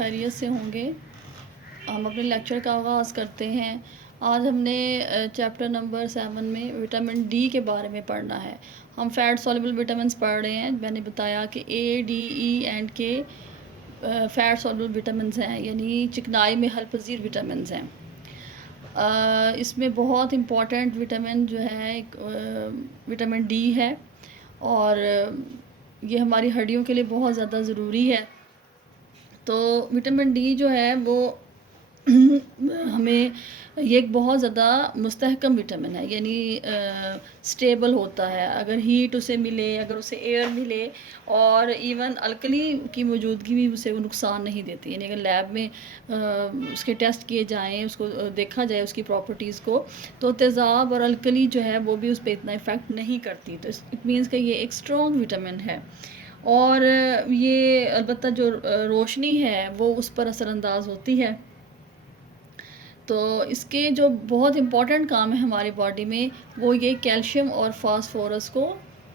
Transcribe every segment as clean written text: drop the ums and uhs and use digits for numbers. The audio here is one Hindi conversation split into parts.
खैरियत से होंगे। हम अपने लेक्चर का आगाज़ करते हैं। आज हमने चैप्टर नंबर 7 में विटामिन डी के बारे में पढ़ना है। हम फैट सॉल्युबल विटामिन्स पढ़ रहे हैं। मैंने बताया कि ए, डी, ई एंड के फैट सॉल्युबल विटामिन्स हैं, यानी चिकनाई में हल पज़ीर विटामिन्स हैं। इसमें बहुत इम्पॉर्टेंट विटामिन जो है एक विटामिन डी है, और ये हमारी हड्डियों के लिए बहुत ज़्यादा ज़रूरी है। तो विटामिन डी जो है वो हमें ये एक बहुत ज़्यादा मुस्तहकम विटामिन है, यानी स्टेबल होता है। अगर हीट उसे मिले, अगर उसे एयर मिले, और इवन अल्कली की मौजूदगी भी उसे वो नुकसान नहीं देती। यानी अगर लैब में उसके टेस्ट किए जाएँ, उसको देखा जाए उसकी प्रॉपर्टीज़ को, तो तेज़ाब और अल्कली जो है वो भी उस पे इतना इफ़ेक्ट नहीं करती। तो इट मीन्स कि ये एक स्ट्रॉन्ग विटामिन है। और ये अलबत्ता जो रोशनी है वो उस पर असरअंदाज होती है। तो इसके जो बहुत इम्पॉर्टेंट काम है हमारी बॉडी में, वो ये कैल्शियम और फास्फोरस को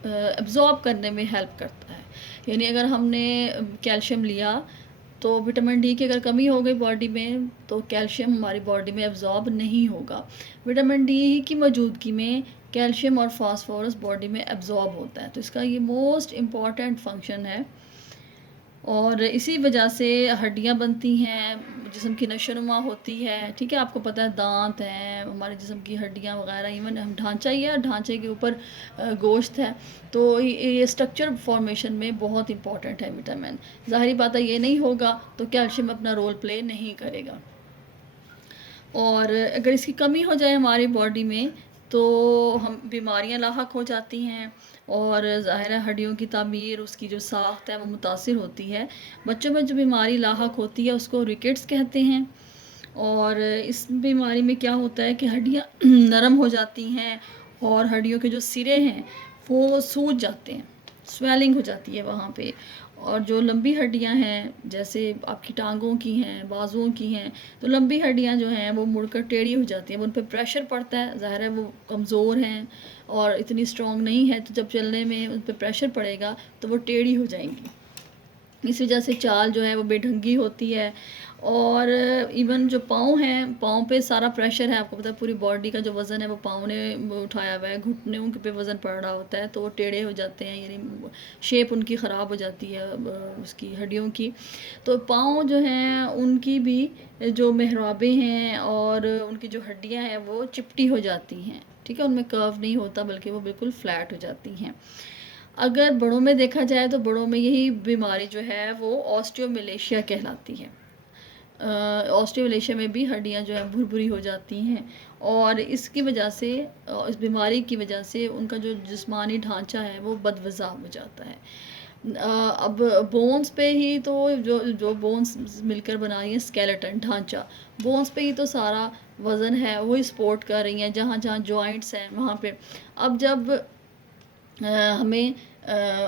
एब्ज़ॉर्ब करने में हेल्प करता है। यानी अगर हमने कैल्शियम लिया, तो विटामिन डी की अगर कमी हो गई बॉडी में, तो कैल्शियम हमारी बॉडी में एब्ज़ॉर्ब नहीं होगा। विटामिन डी की मौजूदगी में कैल्शियम और फास्फोरस बॉडी में एब्ज़ॉर्ब होता है। तो इसका ये मोस्ट इम्पॉर्टेंट फंक्शन है, और इसी वजह से हड्डियाँ बनती हैं, जिस्म की नशोनुमा होती है। ठीक है, आपको पता है दांत हैं, हमारे जिस्म की हड्डियाँ वगैरह, इवन हम ढांचा ही है, ढांचे के ऊपर गोश्त है। तो ये स्ट्रक्चर फॉर्मेशन में बहुत इंपॉर्टेंट है विटामिन। ज़ाहिरी बात है, ये नहीं होगा तो कैल्शियम अपना रोल प्ले नहीं करेगा। और अगर इसकी कमी हो जाए हमारी बॉडी में, तो हम बीमारियां लाहक हो जाती हैं, और ज़ाहिर है हड्डियों की तामीर, उसकी जो साख्त है वो मुतासिर होती है। बच्चों में जो बीमारी लाहक होती है उसको रिकेट्स कहते हैं। और इस बीमारी में क्या होता है कि हड्डियां नरम हो जाती हैं, और हड्डियों के जो सिरे हैं वो सूज जाते हैं, स्वेलिंग हो जाती है वहाँ पे। और जो लंबी हड्डियाँ हैं, जैसे आपकी टांगों की हैं, बाजुओं की हैं, तो लंबी हड्डियाँ जो हैं वो मुड़कर टेढ़ी हो जाती हैं। उन पर प्रेशर पड़ता है, ज़ाहिर है वो कमज़ोर हैं और इतनी स्ट्रॉन्ग नहीं है, तो जब चलने में उन पर प्रेशर पड़ेगा तो वो टेढ़ी हो जाएंगी। इस वजह से चाल जो है वो बेढंगी होती है। और इवन जो पाँव हैं, पाँव पे सारा प्रेशर है, आपको पता है पूरी बॉडी का जो वज़न है वो पाँव ने वो उठाया हुआ है, घुटनों पे वज़न पड़ रहा होता है, तो वो टेढ़े हो जाते हैं, यानी शेप उनकी ख़राब हो जाती है उसकी हड्डियों की। तो पाँव जो हैं उनकी भी जो मेहराबें हैं और उनकी जो हड्डियाँ हैं वो चिपटी हो जाती हैं। ठीक है, उनमें कर्व नहीं होता, बल्कि वो बिल्कुल फ्लैट हो जाती हैं। अगर बड़ों में देखा जाए तो बड़ों में यही बीमारी जो है वो ऑस्टियोमलेशिया कहलाती है। ऑस्टियोमलेशिया में भी हड्डियां जो है भुरभुरी हो जाती हैं, और इसकी वजह से इस बीमारी की वजह से उनका जो जिस्मानी ढांचा है वो बदवज़ा हो जाता है। अब बोन्स पे ही तो जो जो बोन्स मिलकर बना रही हैं स्केलेटन ढांचा, बोन्स पे ही तो सारा वज़न है वही सपोर्ट कर रही हैं, जहाँ जहाँ जॉइंट्स हैं वहाँ पे। अब जब हमें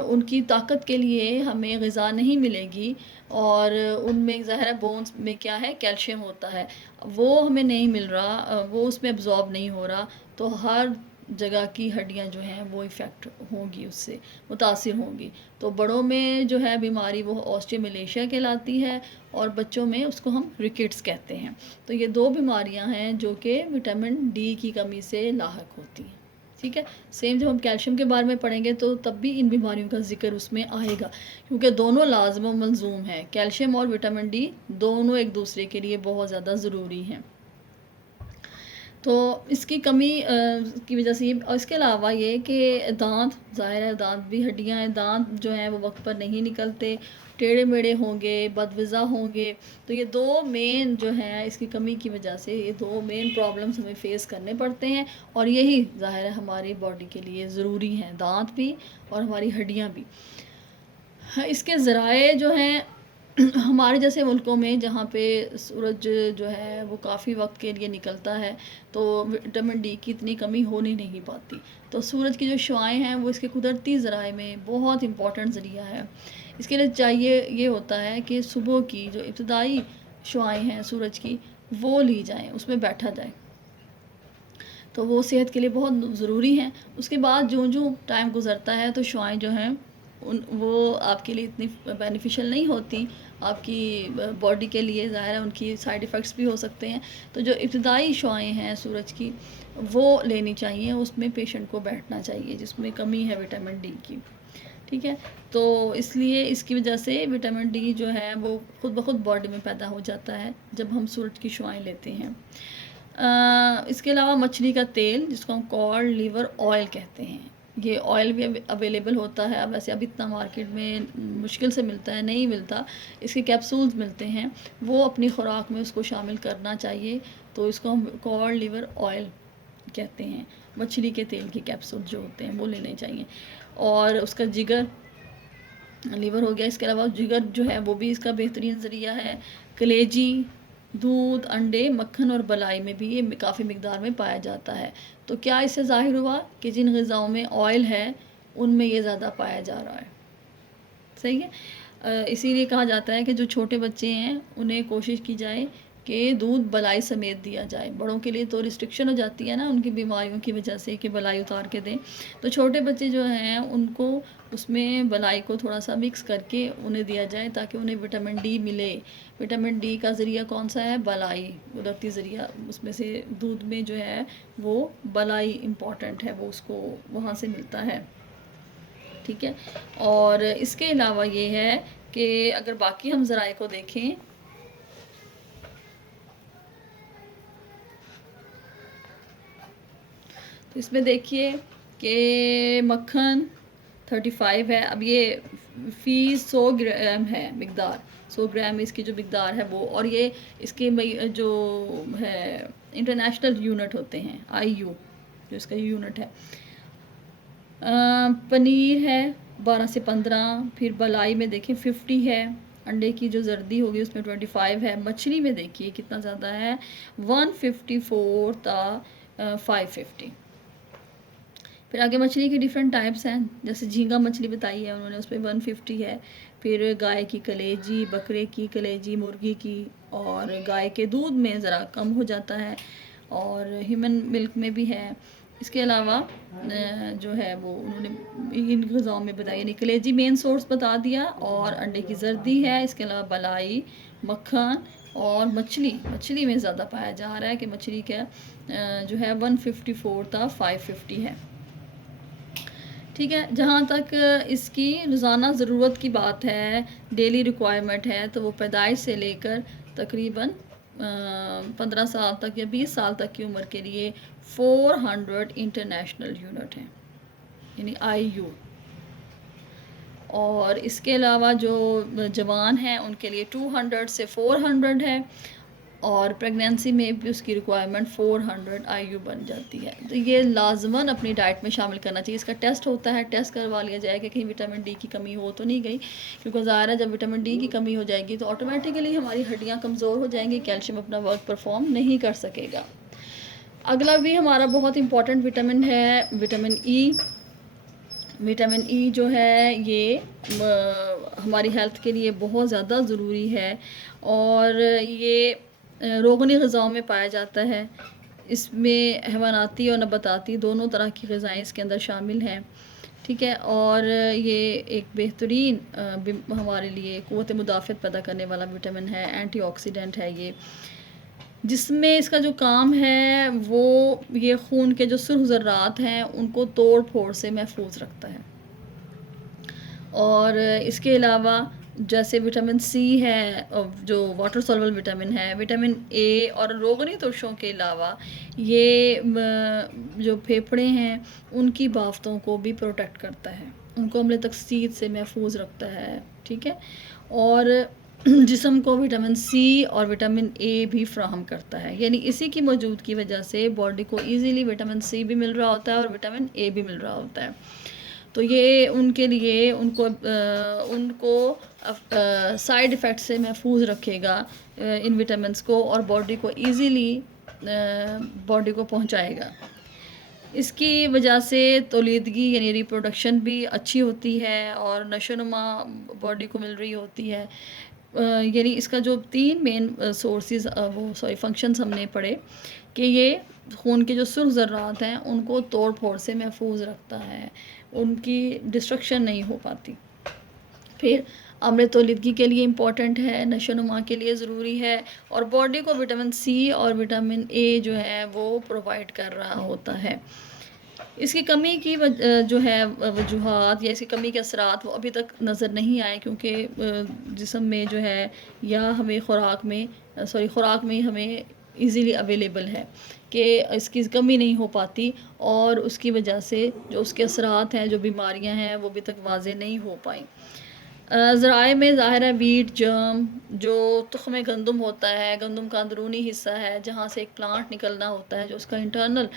उनकी ताकत के लिए हमें ग़िज़ा नहीं मिलेगी, और उनमें ज़ाहिर है बोन्स में क्या है, कैल्शियम होता है, वो हमें नहीं मिल रहा, वो उसमें एब्ज़ॉर्ब नहीं हो रहा, तो हर जगह की हड्डियां जो हैं वो इफ़ेक्ट होंगी, उससे मुतासिर होंगी। तो बड़ों में जो है बीमारी वो ऑस्टियोमलेशिया कहलाती है, और बच्चों में उसको हम रिकेट्स कहते हैं। तो ये दो बीमारियां हैं जो कि विटामिन डी की कमी से लाहक होती हैं। ठीक है, सेम जब हम कैल्शियम के बारे में पढ़ेंगे तो तब भी इन बीमारियों का ज़िक्र उसमें आएगा, क्योंकि दोनों लाज़िम व मलज़ूम हैं। कैल्शियम और विटामिन डी दोनों एक दूसरे के लिए बहुत ज़्यादा ज़रूरी हैं। तो इसकी कमी की वजह से ये, और इसके अलावा ये कि दांत, ज़ाहिर है दांत भी हड्डियां हैं, दांत जो हैं वो वक्त पर नहीं निकलते, टेढ़े मेढ़े होंगे, बदवज़ा होंगे। तो ये दो मेन जो हैं, इसकी कमी की वजह से ये दो मेन प्रॉब्लम्स हमें फ़ेस करने पड़ते हैं, और यही ज़ाहिर है हमारी बॉडी के लिए ज़रूरी हैं, दांत भी और हमारी हड्डियाँ भी। हाँ, इसके ज़राए जो हैं हमारे जैसे मुल्कों में जहाँ पे सूरज जो है वो काफ़ी वक्त के लिए निकलता है, तो विटामिन डी की इतनी कमी होनी नहीं पाती। तो सूरज की जो शुआएँ हैं वो इसके कुदरती ज़राए में बहुत इम्पॉर्टेंट ज़रिया है। इसके लिए चाहिए ये होता है कि सुबह की जो इब्तदाई शुआएँ हैं सूरज की, वो ली जाएँ, उसमें बैठा जाए, तो वो सेहत के लिए बहुत ज़रूरी हैं। उसके बाद जो टाइम गुज़रता है तो शुआएँ जो हैं वो आपके लिए इतनी बेनिफिशियल नहीं होती आपकी बॉडी के लिए। ज़ाहिर है उनकी साइड इफ़ेक्ट्स भी हो सकते हैं। तो जो इब्तदाई शुआएँ हैं सूरज की वो लेनी चाहिए, उसमें पेशेंट को बैठना चाहिए जिसमें कमी है विटामिन डी की। ठीक है? तो इसलिए इसकी वजह से विटामिन डी जो है वो खुद ब खुद बॉडी में पैदा हो जाता है जब हम सूरज की शुआएँ लेते हैं। इसके अलावा मछली का तेल जिसको हम कॉड लिवर ऑयल कहते हैं, ये ऑयल भी अवेलेबल होता है। अब वैसे अब इतना मार्केट में मुश्किल से मिलता है, नहीं मिलता। इसके कैप्सूल्स मिलते हैं, वो अपनी खुराक में उसको शामिल करना चाहिए। तो इसको हम कॉड लिवर ऑयल कहते हैं। मछली के तेल के कैप्सूल जो होते हैं वो लेने चाहिए। और उसका जिगर, लीवर हो गया, इसके अलावा जिगर जो है वो भी इसका बेहतरीन ज़रिया है। कलेजी, दूध, अंडे, मक्खन और मलाई में भी ये काफ़ी मिकदार में पाया जाता है। तो क्या इससे ज़ाहिर हुआ कि जिन ग़िज़ाओं में ऑयल है उनमें ये ज़्यादा पाया जा रहा है। सही है। इसीलिए कहा जाता है कि जो छोटे बच्चे हैं उन्हें कोशिश की जाए कि दूध बलाई समेत दिया जाए। बड़ों के लिए तो रिस्ट्रिक्शन हो जाती है ना उनकी बीमारियों की वजह से कि बलाई उतार के दें। तो छोटे बच्चे जो हैं उनको उसमें बलाई को थोड़ा सा मिक्स करके उन्हें दिया जाए ताकि उन्हें विटामिन डी मिले। विटामिन डी का ज़रिया कौन सा है? बलाई, कुदरती ज़रिया। उसमें से दूध में जो है वो बलाई इम्पॉर्टेंट है, वो उसको वहाँ से मिलता है। ठीक है। और इसके अलावा ये है कि अगर बाकी हम ज़राए को देखें तो इसमें देखिए कि मक्खन 35 है। अब ये फ़ी 100 ग्राम है मिकदार, 100 ग्राम इसकी जो मिकदार है वो। और ये इसके जो है इंटरनेशनल यूनिट होते हैं, IU जो इसका यूनिट है। पनीर है 12 से 15, फिर बलाई में देखिए 50 है। अंडे की जो जर्दी होगी उसमें 25 है। मछली में देखिए कितना ज़्यादा है, 154 था 550। फिर आगे मछली की डिफरेंट टाइप्स हैं, जैसे झींगा मछली बताई है उन्होंने, उसमें 150 है। फिर गाय की कलेजी, बकरे की कलेजी, मुर्गी की, और गाय के दूध में ज़रा कम हो जाता है, और ह्यूमन मिल्क में भी है। इसके अलावा जो है वो उन्होंने इन ग़िज़ाओं में बताया, यानी कलेजी मेन सोर्स बता दिया, और अंडे की जर्दी है। इसके अलावा बलाई, मक्खन और मछली में ज़्यादा पाया जा रहा है कि मछली का जो है 154 था 550 है। ठीक है। जहाँ तक इसकी रोज़ाना ज़रूरत की बात है, डेली रिक्वायरमेंट है, तो वो पैदाइश से लेकर तकरीबन 15 साल तक या 20 साल तक की उम्र के लिए 400 इंटरनेशनल यूनिट हैं, यानी IU। और इसके अलावा जो जवान हैं उनके लिए 200 से 400 है, और प्रेगनेंसी में भी उसकी रिक्वायरमेंट 400 IU बन जाती है। तो ये लाजमन अपनी डाइट में शामिल करना चाहिए। इसका टेस्ट होता है, टेस्ट करवा लिया जाए कि कहीं विटामिन डी की कमी हो तो नहीं गई, क्योंकि ज़ाहिर है जब विटामिन डी की कमी हो जाएगी तो ऑटोमेटिकली हमारी हड्डियाँ कमज़ोर हो जाएंगी, कैल्शियम अपना वर्क परफॉर्म नहीं कर सकेगा। अगला भी हमारा बहुत इंपॉर्टेंट विटामिन है विटामिन ई। विटामिन ई जो है ये हमारी हेल्थ के लिए बहुत ज़्यादा ज़रूरी है, और ये रोगनी ग़िज़ाओं में पाया जाता है। इसमें हैवानाती और नबाताती दोनों तरह की ग़िज़ाएँ इसके अंदर शामिल हैं। ठीक है। और ये एक बेहतरीन हमारे लिए क़ुव्वत मुदाफ़अत पैदा करने वाला विटामिन है, एंटीऑक्सीडेंट है ये, जिसमें इसका जो काम है वो ये खून के जो सुर्ख़ ज़र्रात हैं उनको तोड़ फोड़ से महफूज रखता है। और इसके अलावा जैसे विटामिन सी है, जो वाटर सॉल्युबल विटामिन है, विटामिन ए और रोगनी तुर्शों के अलावा ये जो फेफड़े हैं उनकी बाफ्तों को भी प्रोटेक्ट करता है, उनको अम्ल तकसीद से महफूज रखता है। ठीक है। और जिस्म को विटामिन सी और विटामिन ए भी फ्राहम करता है, यानी इसी की मौजूद की वजह से बॉडी को ईज़िली विटामिन सी भी मिल रहा होता है और विटामिन ए भी मिल रहा होता है। तो ये उनके लिए उनको साइड इफ़ेक्ट से महफूज रखेगा इन विटामिन्स को, और बॉडी को ईज़िली बॉडी को पहुंचाएगा। इसकी वजह से तौलीदगी यानी रिप्रोडक्शन भी अच्छी होती है, और नशोनुमा बॉडी को मिल रही होती है। यानी इसका जो 3 मेन फंक्शंस हमने पढ़े कि ये खून के जो सुर्ख़ ज़र्रात हैं उनको तोड़ फोड़ से महफूज रखता है, उनकी डिस्ट्रक्शन नहीं हो पाती। फिर अम्ल तौलीदगी के लिए इम्पॉर्टेंट है, नशोनुमा के लिए ज़रूरी है, और बॉडी को विटामिन सी और विटामिन ए जो है वो प्रोवाइड कर रहा होता है। इसकी कमी की जो है वजूहात या इसकी कमी के असरात वो अभी तक नज़र नहीं आए, क्योंकि जिस्म में जो है या हमें ख़ुराक में हमें इजीली अवेलेबल है कि इसकी कमी नहीं हो पाती, और उसकी वजह से जो उसके असरात हैं, जो बीमारियां हैं, वो अभी तक वाज़े नहीं हो पाई। ज़राए में ज़ाहिर है वीट जर्म, जो तुख़्म गंदम होता है, गंदम का अंदरूनी हिस्सा है जहाँ से एक प्लांट निकलना होता है, जो उसका इंटरनल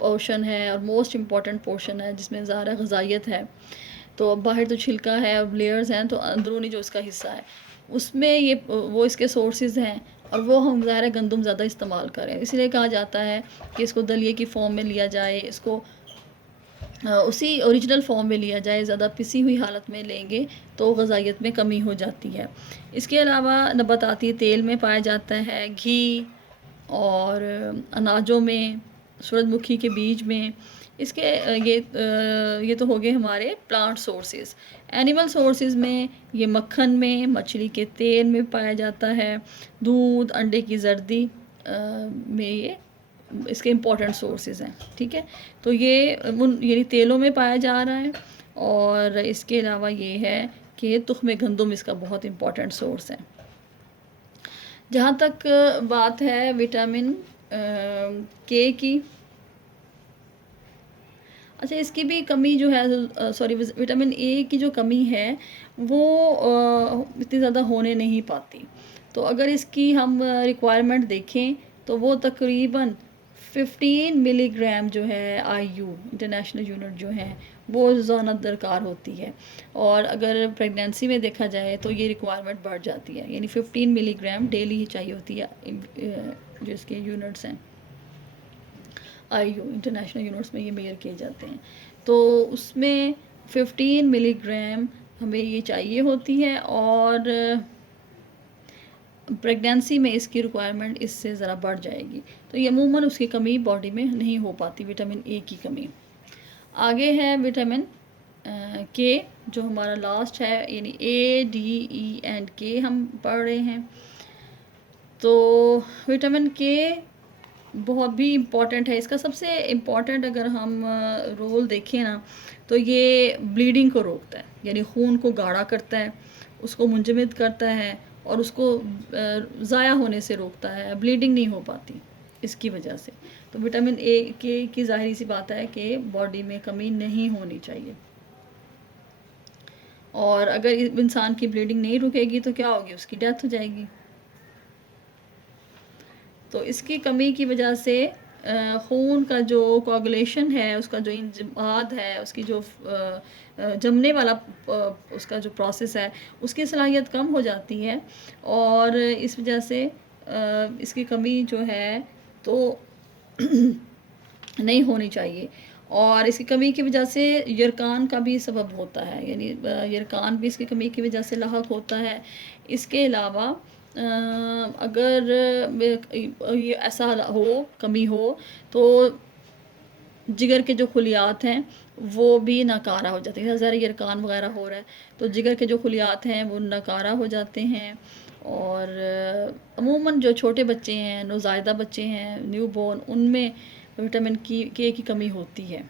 पोर्शन है और मोस्ट इम्पॉर्टेंट पोर्शन है, जिसमें ज़ाहिर ग़िज़ाइयत है। तो बाहर तो छिलका है और लेयर्स हैं, तो अंदरूनी जो उसका हिस्सा है उसमें ये वो इसके सोर्सेज हैं, और वो हम ज़ाहिर है गंदम ज़्यादा इस्तेमाल करें, इसलिए कहा जाता है कि इसको दलिए की फ़ॉर्म में लिया जाए, इसको उसी ओरिजिनल फॉर्म में लिया जाए। ज़्यादा पिसी हुई हालत में लेंगे तो ग़िज़ाइयत में कमी हो जाती है। इसके अलावा नबाताती तेल में पाया जाता है, घी और अनाजों में, सूरजमुखी के बीज में। इसके ये तो हो गए हमारे प्लांट सोर्सेज। एनिमल सोर्सेज में ये मक्खन में, मछली के तेल में पाया जाता है, दूध, अंडे की जर्दी में ये इसके इम्पॉर्टेंट सोर्सेज हैं। ठीक है, तो ये उन यानी तेलों में पाया जा रहा है, और इसके अलावा ये है कि तुख़्म गंदम इसका बहुत इम्पॉर्टेंट सोर्स है। जहाँ तक बात है विटामिन के की, अच्छा इसकी भी कमी जो है, विटामिन ए की जो कमी है वो इतनी ज़्यादा होने नहीं पाती। तो अगर इसकी हम रिक्वायरमेंट देखें तो वो तकरीबन 15 मिलीग्राम जो है आईयू इंटरनेशनल यूनिट जो है वो रोज़ाना दरकार होती है, और अगर प्रेगनेंसी में देखा जाए तो ये रिक्वायरमेंट बढ़ जाती है, यानी 15 मिलीग्राम डेली ही चाहिए होती है। जो इसके यूनिट्स हैं आईयू इंटरनेशनल यूनिट्स में ये मेजर किए जाते हैं, तो उसमें 15 मिलीग्राम हमें ये चाहिए होती है, और प्रेगनेंसी में इसकी रिक्वायरमेंट इससे ज़रा बढ़ जाएगी। तो ये अमूमन उसकी कमी बॉडी में नहीं हो पाती, विटामिन ए की कमी। आगे है विटामिन के, जो हमारा लास्ट है, यानी ए, डी, ई एंड के हम पढ़ रहे हैं। तो विटामिन के बहुत भी इम्पॉर्टेंट है। इसका सबसे इम्पॉर्टेंट अगर हम रोल देखें ना, तो ये ब्लीडिंग को रोकता है, यानी खून को गाढ़ा करता है, उसको मुंजमद करता है, और उसको ज़ाया होने से रोकता है, ब्लीडिंग नहीं हो पाती इसकी वजह से। तो विटामिन ए के की ज़ाहिरी सी बात है कि बॉडी में कमी नहीं होनी चाहिए, और अगर इंसान की ब्लीडिंग नहीं रुकेगी तो क्या होगी, उसकी डेथ हो जाएगी। तो इसकी कमी की वजह से खून का जो कोगुलेशन है, उसका जो इंजमाद है, उसकी जो जमने वाला उसका जो प्रोसेस है, उसकी सलाहियत कम हो जाती है, और इस वजह से इसकी कमी जो है तो नहीं होनी चाहिए। और इसकी कमी की वजह से यरकान का भी सबब होता है, यानी यरकान भी इसकी कमी की वजह से लाहक होता है। इसके अलावा अगर ये ऐसा हो, कमी हो, तो जिगर के जो खुलियात हैं वो भी नाकारा हो जाते हैं। ज़रा यरकान वगैरह हो रहा है तो जिगर के जो खुलियात हैं वो नाकारा हो जाते हैं, और अमूमन जो छोटे बच्चे हैं, नौज़ायदा बच्चे हैं, न्यू बॉर्न, उनमें विटामिन के की कमी होती है।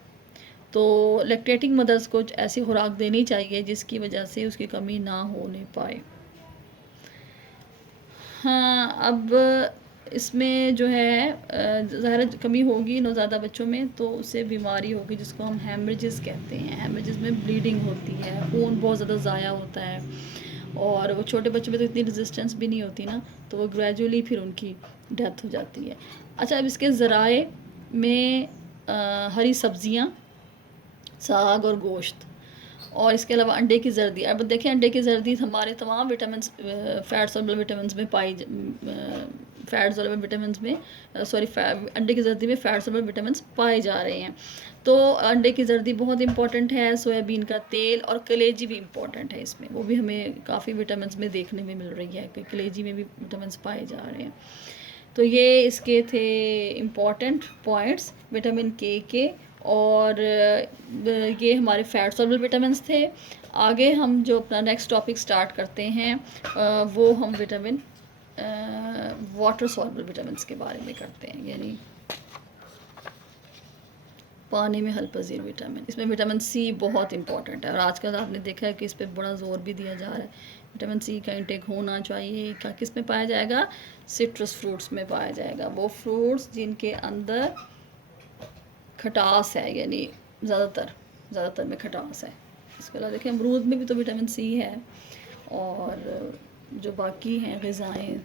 तो लैक्टेटिंग मदर्स को ऐसी खुराक देनी चाहिए जिसकी वजह से उसकी कमी ना होने पाए। हाँ, अब इसमें जो है ज़ाहिर कमी होगी नौज़ादा बच्चों में, तो उससे बीमारी होगी जिसको हम हेमरेजेस कहते हैं। हेमरेजेस में ब्लीडिंग होती है, खून बहुत ज़्यादा ज़ाया होता है, और वो छोटे बच्चों में तो इतनी रेजिस्टेंस भी नहीं होती ना, तो वो ग्रेजुअली फिर उनकी डेथ हो जाती है। अच्छा, अब इसके ज़राए में हरी सब्ज़ियाँ, साग और गोश्त, और इसके अलावा अंडे की जर्दी। अब देखें, अंडे की जर्दी हमारे तमाम विटामिन, फैट सॉल्युबल विटामिन में फैट सॉल्युबल विटामिन में अंडे की जर्दी में फैट सॉल्युबल विटामिन पाए जा रहे हैं। तो अंडे की जर्दी बहुत इंपॉर्टेंट है। सोयाबीन का तेल और कलेजी भी इम्पॉर्टेंट है इसमें, वो भी हमें काफ़ी विटामिन में देखने में मिल रही है कि कलेजी में भी विटामिन पाए जा रहे हैं। तो ये इसके थे इम्पॉर्टेंट पॉइंट्स विटामिन के, और ये हमारे फैट सॉल्युबल विटामिन्स थे। आगे हम जो अपना नेक्स्ट टॉपिक स्टार्ट करते हैं वो हम विटामिन वाटर सॉल्युबल विटामिन्स के बारे में करते हैं, यानी पानी में हल पजीर विटामिन। इसमें विटामिन सी बहुत इंपॉर्टेंट है और आजकल आपने देखा है कि इस पर बड़ा ज़ोर भी दिया जा रहा है। विटामिन सी का इंटेक होना चाहिए। क्या किस में पाया जाएगा? सिट्रस फ्रूट्स में पाया जाएगा, वो फ्रूट्स जिनके अंदर खटास है, यानी ज़्यादातर में खटास है। इसके अलावा देखिए अमरूद में भी तो विटामिन सी है, और जो बाकी हैं ग़िज़ाएँ,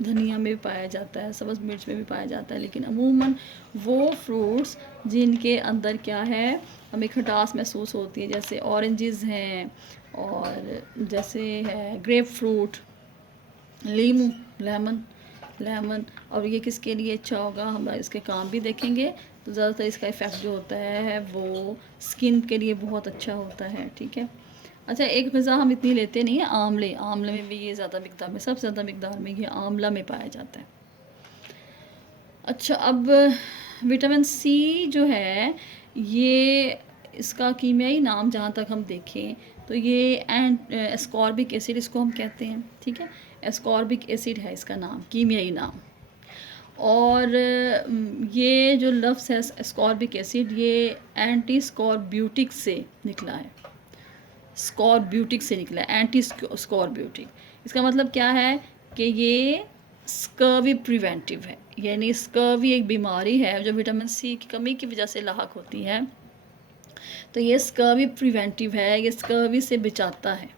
धनिया में भी पाया जाता है, सब्ज़ मिर्च में भी पाया जाता है, लेकिन अमूमन वो फ्रूट्स जिनके अंदर क्या है, हमें खटास महसूस होती है, जैसे ऑरेंजेस हैं, और जैसे है ग्रेप फ्रूट, लेमन। और ये किसके लिए अच्छा होगा, हम इसके काम भी देखेंगे। तो ज़्यादातर इसका इफ़ेक्ट जो होता है वो स्किन के लिए बहुत अच्छा होता है, ठीक है। अच्छा, एक ग़िज़ा हम इतनी लेते नहीं हैं, आंवले में भी ये ज़्यादा मिक़दार में, सबसे ज़्यादा मिक़दार में ये आंवला में पाया जाता है। अच्छा, अब विटामिन सी जो है, ये इसका कीमियाई नाम जहाँ तक हम देखें तो ये एस्कॉर्बिक एसिड इसको हम कहते हैं, ठीक है। एस्कॉर्बिक एसिड है इसका नाम, कीमियाई नाम। और ये जो लफ्ज़ है एस्कॉर्बिक एसिड, ये एंटी स्कॉर्ब्यूटिक से निकला है, स्कॉर्ब्यूटिक से निकला है, एंटी स्कॉर्ब्यूटिक। इसका मतलब क्या है कि ये स्कर्वी प्रिवेंटिव है, यानी स्कर्वी एक बीमारी है जो विटामिन सी की कमी की वजह से लाहक होती है। तो ये स्कर्वी प्रिवेंटिव है, ये स्कर्वी से बचाता है,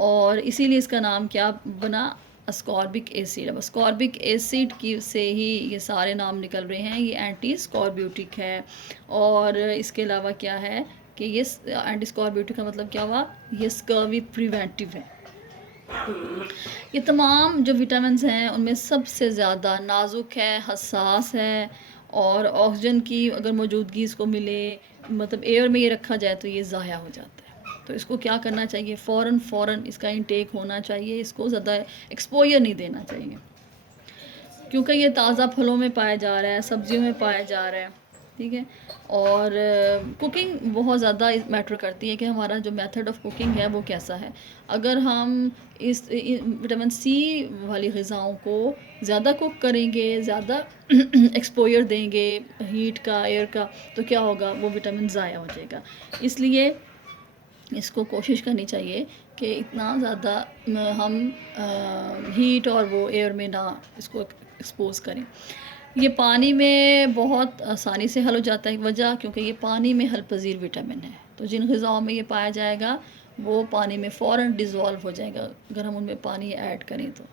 और इसीलिए इसका नाम क्या बना? Ascorbic acid. अब अस्कॉर्बिक एसिड की से ही ये सारे नाम निकल रहे हैं। ये एंटी स्कॉर्ब्यूटिक है, और इसके अलावा क्या है कि ये एंटी स्कॉर्ब्यूटिक का मतलब क्या हुआ? ये स्कर्वी प्रिवेंटिव है। ये तमाम जो विटामिन्स हैं उनमें सबसे ज़्यादा नाजुक है, हसास है, और ऑक्सीजन की अगर मौजूदगी इसको मिले, मतलब एयर में ये रखा जाए तो ये ज़ाया हो जाता है। तो इसको क्या करना चाहिए? फ़ौरन इसका इंटेक होना चाहिए, इसको ज़्यादा एक्सपोजर नहीं देना चाहिए, क्योंकि ये ताज़ा फलों में पाया जा रहा है, सब्जियों में पाया जा रहा है, ठीक है। और कुकिंग बहुत ज़्यादा मैटर करती है कि हमारा जो मेथड ऑफ कुकिंग है वो कैसा है। अगर हम इस विटामिन सी वाली ग़िज़ाओं को ज़्यादा कुक करेंगे, ज़्यादा एक्सपोजर देंगे हीट का, एयर का, तो क्या होगा? वो विटामिन ज़ाया हो जाएगा। इसलिए इसको कोशिश करनी चाहिए कि इतना ज़्यादा हम हीट और वो एयर में ना इसको एक्सपोज़ करें। ये पानी में बहुत आसानी से हल हो जाता है, वजह क्योंकि ये पानी में हल पजीर विटामिन है। तो जिन ग़िज़ाओं में ये पाया जाएगा वो पानी में फ़ौरन डिज़ोल्व हो जाएगा अगर हम उनमें पानी ऐड करें तो।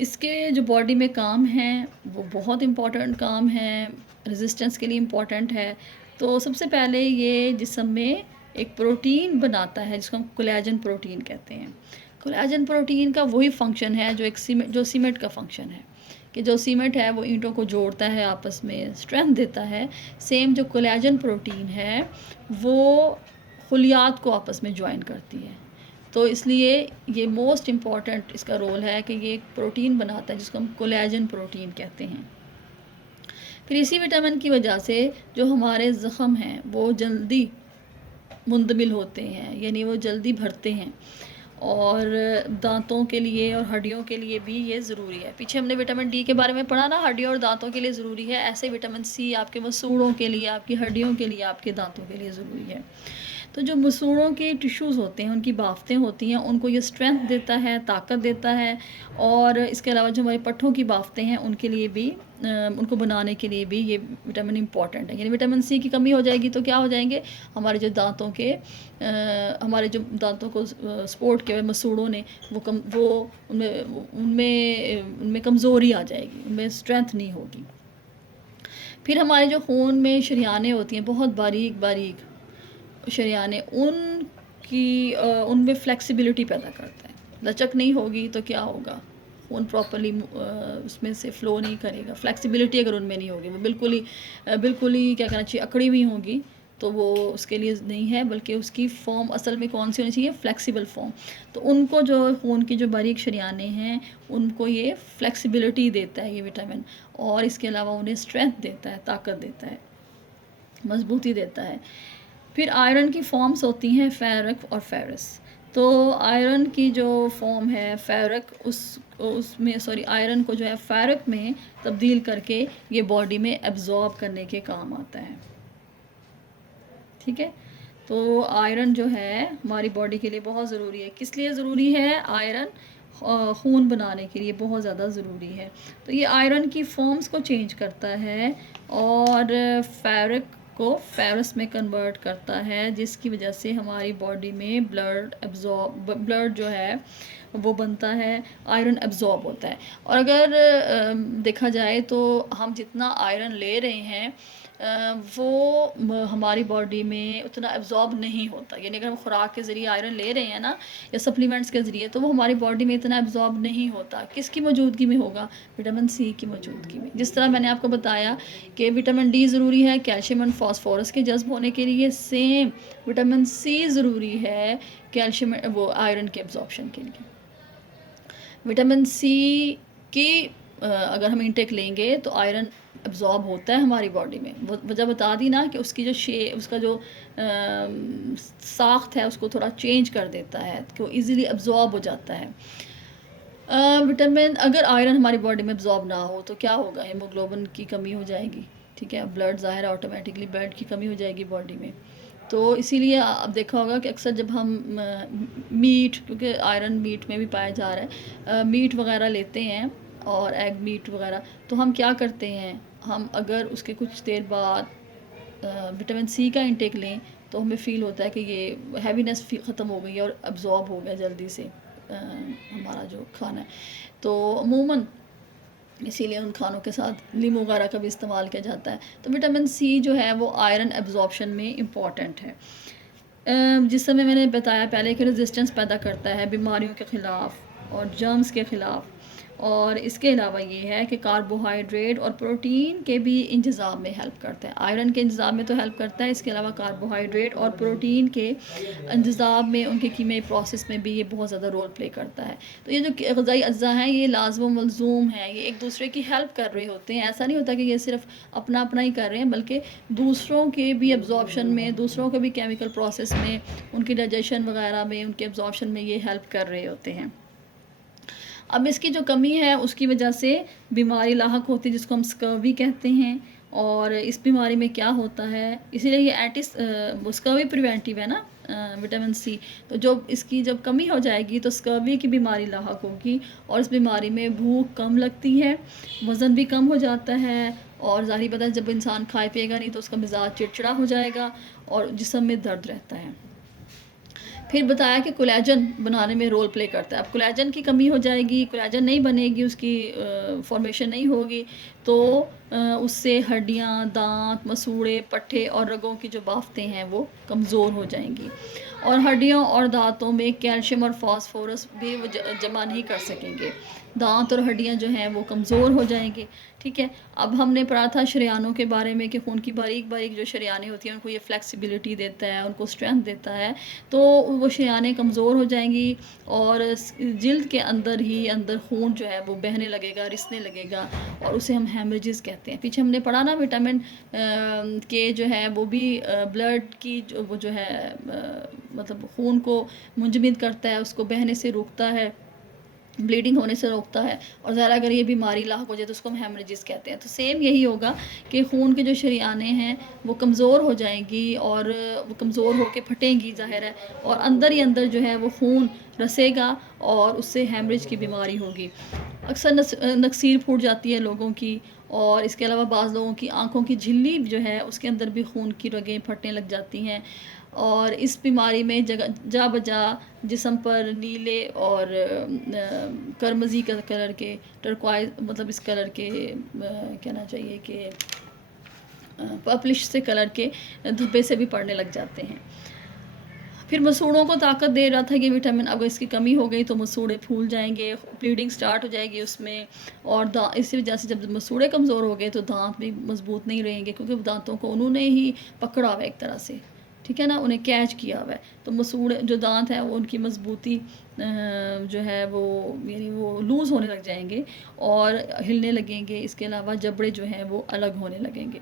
इसके जो बॉडी में काम हैं वो बहुत इम्पॉर्टेंट काम हैं, रेजिस्टेंस के लिए इम्पॉर्टेंट है। तो सबसे पहले ये जिस्म में एक प्रोटीन बनाता है जिसको हम कोलेजन प्रोटीन कहते हैं। कोलेजन प्रोटीन का वही फंक्शन है जो सीमेंट का फंक्शन है, कि जो सीमेंट है वो ईंटों को जोड़ता है, आपस में स्ट्रेंथ देता है। सेम जो कोलेजन प्रोटीन है वो खुलियात को आपस में ज्वाइन करती है। तो इसलिए ये मोस्ट इम्पॉर्टेंट इसका रोल है कि ये एक प्रोटीन बनाता है जिसको हम कोलेजन प्रोटीन कहते हैं। फिर इसी विटामिन की वजह से जो हमारे ज़ख़म हैं वो जल्दी मुंदमिल होते हैं, यानी वो जल्दी भरते हैं, और दांतों के लिए और हड्डियों के लिए भी ये ज़रूरी है। पीछे हमने विटामिन डी के बारे में पढ़ा ना, हड्डियों और दांतों के लिए ज़रूरी है। ऐसे विटामिन सी आपके मसूड़ों के लिए, आपकी हड्डियों के लिए, आपके दांतों के लिए ज़रूरी है। तो जो मसूड़ों के टिश्यूज़ होते हैं, उनकी बाफ्तें होती हैं, उनको ये स्ट्रेंथ देता है, ताकत देता है। और इसके अलावा जो हमारे पट्ठों की बाफ्तें हैं उनके लिए भी, उनको बनाने के लिए भी ये विटामिन इम्पॉर्टेंट है। यानी विटामिन सी की कमी हो जाएगी तो क्या हो जाएंगे? हमारे जो दांतों को सपोर्ट किए हुए मसूड़ों ने वो उनमें कमज़ोरी आ जाएगी, उनमें स्ट्रेंथ नहीं होगी। फिर हमारे जो खून में शरियानें होती हैं, बहुत बारीक बारीक शरियानें, उनमें फ्लेक्सिबिलिटी पैदा करता है। लचक नहीं होगी तो क्या होगा? खून प्रॉपर्ली उसमें से फ़्लो नहीं करेगा। फ्लेक्सिबिलिटी अगर उनमें नहीं होगी, वो बिल्कुल ही क्या कहना चाहिए, अकड़ी हुई होंगी, तो वो उसके लिए नहीं है, बल्कि उसकी फॉर्म असल में कौन सी होनी चाहिए, फ्लेक्सिबल फॉर्म। तो उनको जो खून की जो बारीक शरीयानें हैं उनको ये फ्लेक्सिबिलिटी देता है ये विटामिन, और इसके अलावा उन्हें स्ट्रेंथ देता है, ताकत देता है, मजबूती देता है। फिर आयरन की फॉर्म्स होती हैं फेरक और फेरस। तो आयरन की जो फॉर्म है फेरक, उसमें सॉरी आयरन को जो है फेरक में तब्दील करके ये बॉडी में एब्जॉर्ब करने के काम आता है। ठीक है, तो आयरन जो है हमारी बॉडी के लिए बहुत ज़रूरी है। किस लिए ज़रूरी है आयरन? खून बनाने के लिए बहुत ज़्यादा ज़रूरी है। तो ये आयरन की फॉर्म्स को चेंज करता है और फेरिक को फेरस में कन्वर्ट करता है, जिसकी वजह से हमारी बॉडी में ब्लड जो है वो बनता है, आयरन एब्जॉर्ब होता है। और अगर देखा जाए तो हम जितना आयरन ले रहे हैं वो हमारी बॉडी में उतना एब्जॉर्ब नहीं होता। यानी अगर हम खुराक के ज़रिए आयरन ले रहे हैं ना, या सप्लीमेंट्स के ज़रिए, तो वो हमारी बॉडी में इतना एब्जॉर्ब नहीं होता। किसकी मौजूदगी में होगा? विटामिन सी की मौजूदगी में। जिस तरह मैंने आपको बताया कि विटामिन डी ज़रूरी है कैल्शियम एंड फास्फोरस के जज्ब होने के लिए, सेम विटामिन सी ज़रूरी है कैल्शियम वो आयरन के एब्जॉर्प्शन के लिए। विटामिन सी की अगर हम इंटेक लेंगे तो आयरन एब्जॉर्ब होता है हमारी बॉडी में। वजह बता दी ना कि उसकी जो उसका जो साख्त है उसको थोड़ा चेंज कर देता है, तो इजीली एब्जॉर्ब हो जाता है। विटामिन अगर आयरन हमारी बॉडी में एब्जॉर्ब ना हो तो क्या होगा? हीमोग्लोबिन की कमी हो जाएगी। ठीक है, ब्लड ज़ाहिर है ऑटोमेटिकली ब्लड की कमी हो जाएगी बॉडी में। तो इसीलिए आप देखा होगा कि अक्सर जब हम मीट, क्योंकि आयरन मीट में भी पाया जा रहा है, मीट वगैरह लेते हैं और एग मीट वगैरह, तो हम क्या करते हैं, हम अगर उसके कुछ देर बाद विटामिन सी का इंटेक लें तो हमें फ़ील होता है कि ये हैवीनेस ख़त्म हो गई है और एब्जॉर्ब हो गया जल्दी से हमारा जो खाना है। तो अमूमन इसीलिए उन खानों के साथ नींबू वगैरह का भी इस्तेमाल किया जाता है। तो विटामिन सी जो है वो आयरन एब्जॉर्प्शन में इम्पॉर्टेंट है। जिस समय मैंने बताया पहले कि रेजिस्टेंस पैदा करता है बीमारियों के ख़िलाफ़ और जर्म्स के ख़िलाफ़, और इसके अलावा ये है कि कार्बोहाइड्रेट और प्रोटीन के भी इंतज़ाम में हेल्प करता है। आयरन के इंतज़ाम में तो हेल्प करता है, इसके अलावा कार्बोहाइड्रेट और प्रोटीन के इंतज़ाम में, उनके कीमियाई प्रोसेस में भी ये बहुत ज़्यादा रोल प्ले करता है। तो ये जो ग़िज़ाई अज्जा हैं ये लाज़िम मलज़ूम हैं, ये एक दूसरे की हेल्प कर रहे होते हैं। ऐसा नहीं होता कि ये सिर्फ अपना अपना ही कर रहे हैं, बल्कि दूसरों के भी एब्जॉर्प्शन में, दूसरों के भी केमिकल प्रोसेस में, उनकी डाइजेशन वगैरह में, उनके एब्जॉर्प्शन में ये हेल्प कर रहे होते हैं। अब इसकी जो कमी है उसकी वजह से बीमारी लाहक होती है, जिसको हम स्कर्वी कहते हैं। और इस बीमारी में क्या होता है, इसीलिए ये स्कर्वी प्रिवेंटिव है ना विटामिन सी। तो इसकी जब कमी हो जाएगी तो स्कर्वी की बीमारी लाहक होगी, और इस बीमारी में भूख कम लगती है, वज़न भी कम हो जाता है, और ज़ाहिर बात है जब इंसान खाए पिएगा नहीं तो उसका मिजाज चिड़चिड़ा हो जाएगा और जिस्म में दर्द रहता है। फिर बताया कि कोलेजन बनाने में रोल प्ले करता है। अब कोलेजन की कमी हो जाएगी, कोलेजन नहीं बनेगी, उसकी फॉर्मेशन नहीं होगी, तो उससे हड्डियाँ, दांत, मसूड़े, पट्टे और रगों की जो बाफ्तें हैं वो कमज़ोर हो जाएंगी, और हड्डियों और दांतों में कैल्शियम और फास्फोरस भी वो जमा नहीं कर सकेंगे। दांत और हड्डियाँ जो हैं वो कमज़ोर हो जाएंगे। ठीक है, अब हमने पढ़ा था शरियानों के बारे में कि खून की बारीक बारीक जो शरियानें होती हैं उनको ये फ्लेक्सिबिलिटी देता है, उनको स्ट्रेंथ देता है। तो वो शरियानें कमज़ोर हो जाएंगी और जिल्द के अंदर ही अंदर खून जो है वो बहने लगेगा, रिसने लगेगा, और उसे हम हेमरेजेस कहते हैं। पीछे हमने पढ़ा ना विटामिन के जो है वो भी ब्लड की वो जो है मतलब खून को मुंजमद करता है, उसको बहने से रोकता है, ब्लीडिंग होने से रोकता है, और ज़रा अगर ये बीमारी लाहक हो जाए तो उसको हम हेमरेजेस कहते हैं। तो सेम यही होगा कि खून के जो शरियानें हैं वो कमज़ोर हो जाएंगी और वो कमज़ोर होकर फटेंगी ज़ाहिर है, और अंदर ही अंदर जो है वो खून रसेगा और उससे हेमरेज की बीमारी होगी। अक्सर नक्सीर फूट जाती है लोगों की, और इसके अलावा बाज़ लोगों की आँखों की झिल्ली जो है उसके अंदर भी खून की रगें फटने लग जाती हैं, और इस बीमारी में जा बजा जिस्म पर नीले और करमजी कलर के, टर्क्वाइज मतलब इस कलर के कहना चाहिए कि पर्पलिश से कलर के धब्बे से भी पड़ने लग जाते हैं। फिर मसूड़ों को ताकत दे रहा था ये विटामिन, अगर इसकी कमी हो गई तो मसूड़े फूल जाएंगे, ब्लीडिंग स्टार्ट हो जाएगी उसमें, और इसी वजह से जब मसूड़े कमज़ोर हो गए तो दांत भी मजबूत नहीं रहेंगे, क्योंकि दांतों को उन्होंने ही पकड़ा हुआ है एक तरह से, ठीक है ना, उन्हें कैच किया हुआ है। तो मसूड़े जो दांत हैं वो उनकी मजबूती जो है वो यानी वो लूज़ होने लग जाएंगे और हिलने लगेंगे। इसके अलावा जबड़े जो हैं वो अलग होने लगेंगे,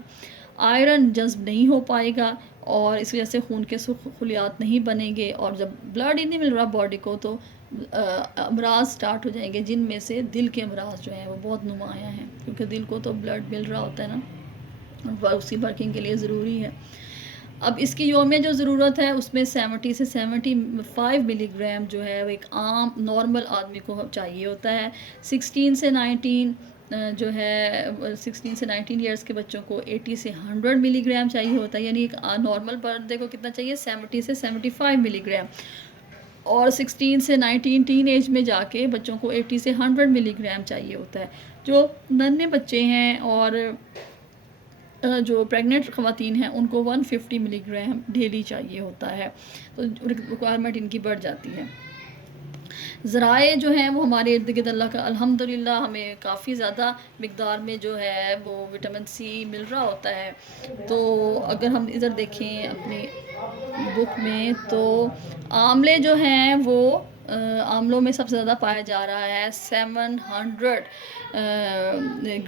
आयरन जज़्ब नहीं हो पाएगा और इस वजह से खून के खलियात नहीं बनेंगे, और जब ब्लड ही नहीं मिल रहा बॉडी को तो अमराज स्टार्ट हो जाएंगे, जिनमें से दिल के अमराज जो हैं वो बहुत नुमायाँ हैं, क्योंकि दिल को तो ब्लड मिल रहा होता है ना, और उसकी वर्किंग के लिए ज़रूरी है। अब इसकी योमिया जो ज़रूरत है उसमें 70 से 75 मिलीग्राम जो है वो एक आम नॉर्मल आदमी को चाहिए होता है। 16 से 19 जो है 16 से 19 ईयर्स के बच्चों को 80 से 100 मिलीग्राम चाहिए होता है, यानी एक नॉर्मल बंदे को कितना चाहिए, 70 से 75 मिलीग्राम। और 16 से 19 टीन एज में जाके बच्चों को 80 से 100 मिलीग्राम चाहिए होता है। जो नन्हे बच्चे हैं और जो प्रेग्नेंट ख़वातीन हैं उनको 150 मिलीग्राम डेली चाहिए होता है, तो रिक्वायरमेंट इनकी बढ़ जाती है। ज़राए जो हैं वो हमारे इर्द गिर्द अल्लाह का अल्हम्दुलिल्लाह हमें काफ़ी ज़्यादा मिक़दार में जो है वो विटामिन सी मिल रहा होता है। तो अगर हम इधर देखें अपनी बुक में तो आमले जो हैं वो आमलों में सबसे ज़्यादा पाया जा रहा है, 700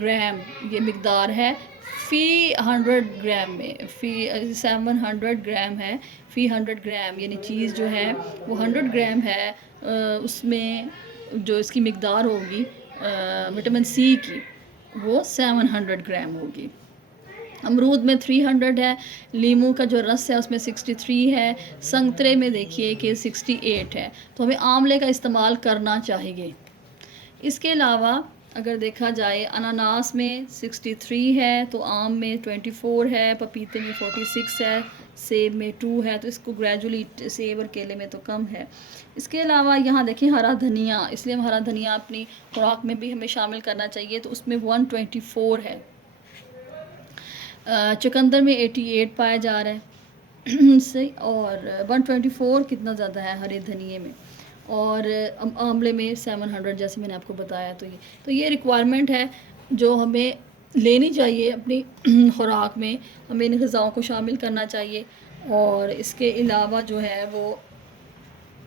ग्राम ये मिक़दार है फ़ी 100 ग्राम में, फ़ी 700 ग्राम है फ़ी 100 ग्राम, यानी चीज़ जो है वो 100 ग्राम है, उसमें जो इसकी मिक़दार होगी विटामिन सी की वो 700 ग्राम होगी। अमरूद में 300 है, लीमू का जो रस है उसमें 63 है, संतरे में देखिए कि 68 है। तो हमें आमले का इस्तेमाल करना चाहिए। इसके अलावा अगर देखा जाए अनानास में 63 है, तो आम में 24 है, पपीते में 46 है, सेब में 2 है, तो इसको ग्रेजुअली सेब और केले में तो कम है। इसके अलावा यहाँ देखें हरा धनिया, इसलिए हम हरा धनिया अपनी खुराक में भी हमें शामिल करना चाहिए, तो उसमें 124 है। चुकंदर में 88 पाया जा रहा है सही, और 124 कितना ज़्यादा है हरे धनिए में, और आंवले में 700 जैसे मैंने आपको बताया। तो ये रिक्वायरमेंट है जो हमें लेनी चाहिए अपनी खुराक में, हमें इन ग़िज़ाओं को शामिल करना चाहिए। और इसके अलावा जो है वो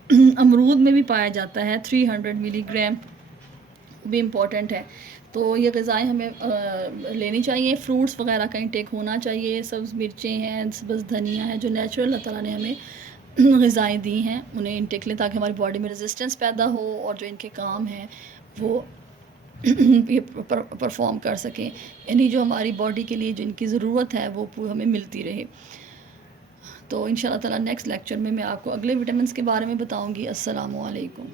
अमरूद में भी पाया जाता है 300 मिलीग्राम, भी इम्पॉर्टेंट है। तो ये ग़िज़ाएँ हमें लेनी चाहिए, फ्रूट्स वगैरह का इंटेक होना चाहिए, सब्ज़ मिर्चें हैं, सब्ज़ धनिया है, जो नेचुरल अल्लाह ताला ने हमें ग़िज़ाएँ दी हैं उन्हें इंटेक लें, ताकि हमारी बॉडी में रेजिस्टेंस पैदा हो और जो इनके काम हैं वो ये परफॉर्म कर सकें, यानी जो हमारी बॉडी के लिए जो इनकी ज़रूरत है वो हमें मिलती रहे। तो इंशाअल्लाह ताला नेक्स्ट लेक्चर में मैं आपको अगले विटामिन्स के बारे में बताऊँगी। अस्सलामु अलैकुम।